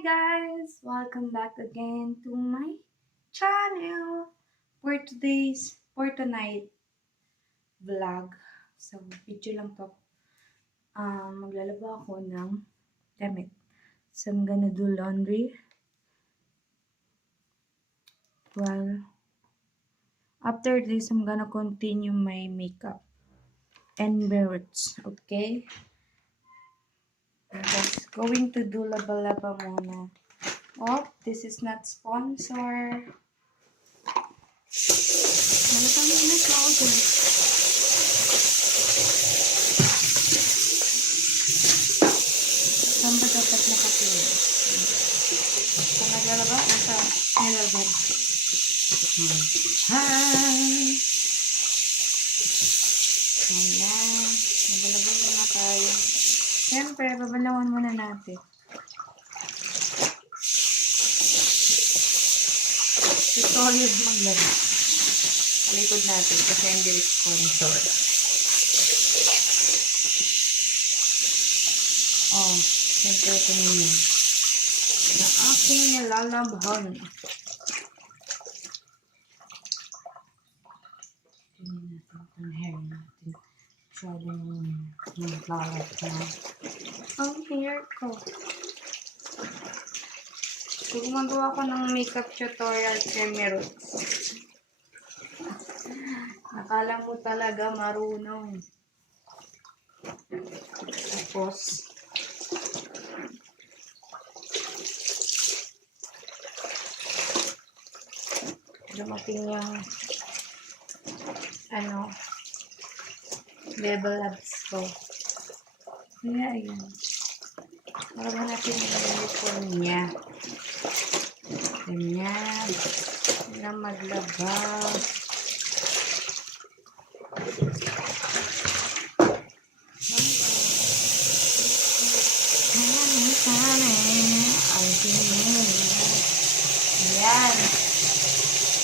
guys! Welcome back again to my channel for tonight vlog. So, video lang to. Maglalaba ako ng damit. So, I'm gonna do laundry. Well, after this, I'm gonna continue my makeup and roots. Okay? I'm just going to do laba-laba muna. Oh, this is not sponsor. Malapang muna siya ako dun. Saan ba dapat nakatingin? Sa naglalaba o sa nilalabad? Hi! Ayan. Naglalabang muna tayo. Siyempre, babalawan muna natin. Tutorial maglaba. Palikod natin kasi hindi sponsor. Oh, siyempre ito niyo. Na aking nilalabhan. Tingnan natin ang hair natin. Masyadong naglalat na ang hair ko. So, gumagawa ko ng makeup tutorial kay Roots. Akala mo talaga marunong. Tapos, dumating yung level ups ko. Kaya, ayan. Para ba natin yung uniform niya. Ganyan. Na maglaba. Ayan.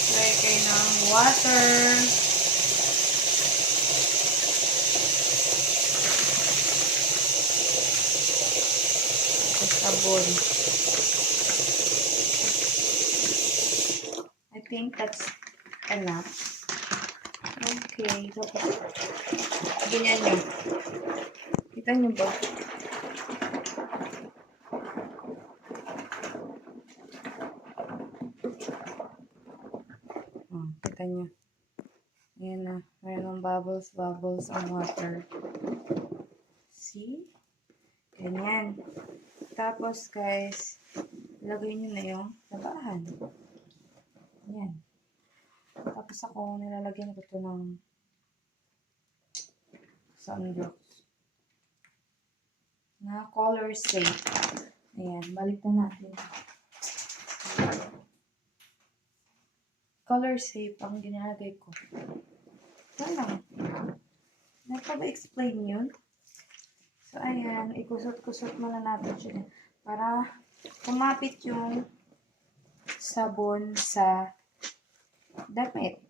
Try kayo ng water. Sabon. I think that's enough. Okay. Ganyan nyo. Kita nyo ba? Kita nyo. Ayan na. Mayroong bubbles ang water. See? Ganyan. Tapos guys, lagay nyo na yung labahan. Ayan. Tapos ako, nilalagyan ko ito ng sunblock na color safe. Ayan, balik na natin. Color safe ang ginalagay ko. Ito lang. Nagpa-explain yun. So, ayan, ikusot-kusot muna natin siya para kumapit yung sabon sa damit.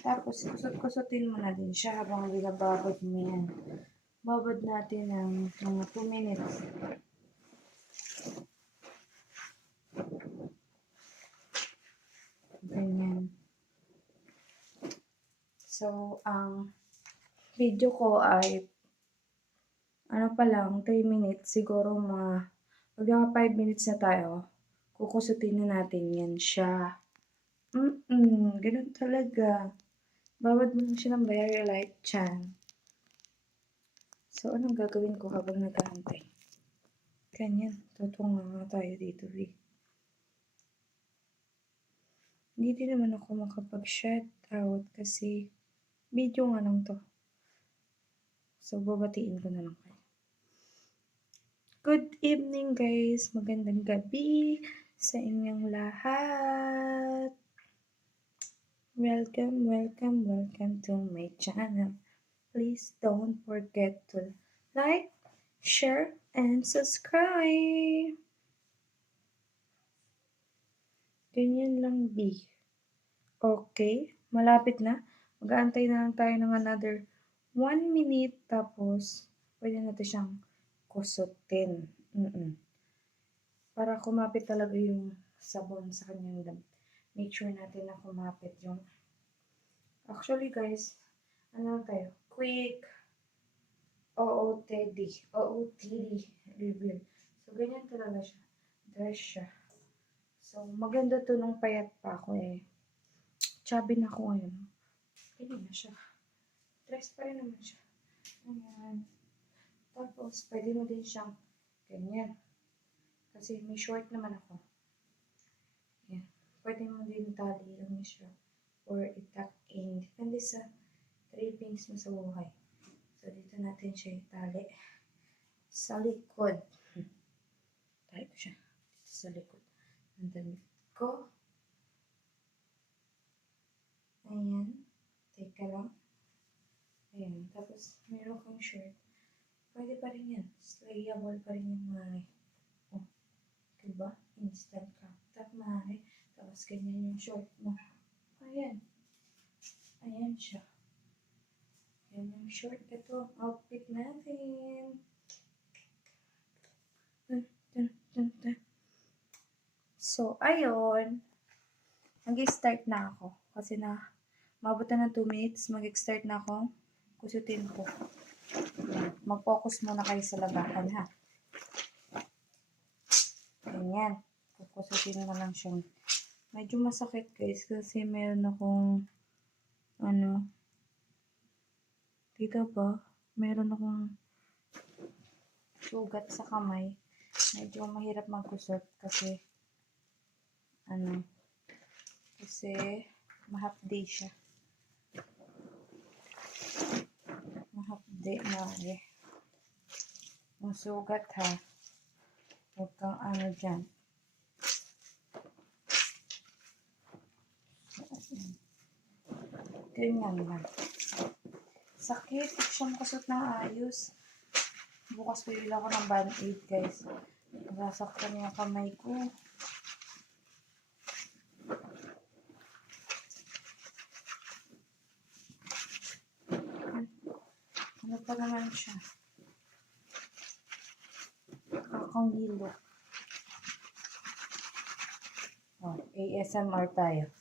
Tapos, kusot-kusotin muna din siya habang binababad mo yan. Babad natin ng mga 2 minutes. Ganyan. So, ang video ko ay pa lang, 3 minutes. Siguro pag 5 minutes na tayo, kukusutin na natin yan siya. Ganun talaga. Babad mo lang siya ng very light chan. So, anong gagawin ko habang nag-aantay? Ganyan. Tutunga nga tayo dito, Hindi din naman ako makapag-shout out kasi video nga lang to. So, babatiin ko na lang kayo. Good evening guys! Magandang gabi sa inyong lahat! Welcome to my channel. Please don't forget to like, share, and subscribe. Ganyan lang, Okay, malapit na. Mag-aantay na lang tayo ng another 1 minute. Tapos, pwede natin siyang kusutin. para kumapit talaga yung sabon sa kanyang damit. Make sure natin na kumapit yung actually guys, ano lang tayo, quick OOTD review. So, ganyan talaga siya. Dress siya. So, maganda to nung payat pa ako eh. Chubby na ako ngayon. Ganyan na siya. Dress pa rin naman siya. Ayan. Tapos, pwede mo din siyang ganyan. Kasi may short naman ako. Ayan. Pwede mo din tali lang siya. Or itak in. Depende sa trippings mo sa buhay. So, dito natin siya itali. Sa likod. Tali ko siya. Dito sa likod. Ang damit ko. Ayan. Teka lang. Ayan. Tapos, meron kang shirt. Pwede pa rin yan. Slayable pa rin yung maaari. Oh. Diba? Instant crop top maaari. Tapos, ganyan yung short mo. Ayan. Ayan siya. Ayan yung short. Ito, outfit natin. So, ayun. Mag-start na ako. Kasi mabutan ng 2 minutes. Mag-start na ako. Kusutin ko. Mag-focus muna kayo sa labahan, ha? Ganyan. Kukusutin mo lang siyang. Medyo masakit, guys. Kasi meron akong dito ba? Meron akong sugat sa kamay. Medyo mahirap magkusot kasi kasi mahapdi siya. Mahapdi na eh. Yung sugat ha. Huwag kang dyan. Ganyan lang. Sakit. Huwag siya makasot ng ayos. Bukas pili ako ng band-aid guys. Nasasaktan yung kamay ko. Ano pa naman siya? Kakang hilo. Oh, ASMR tayo.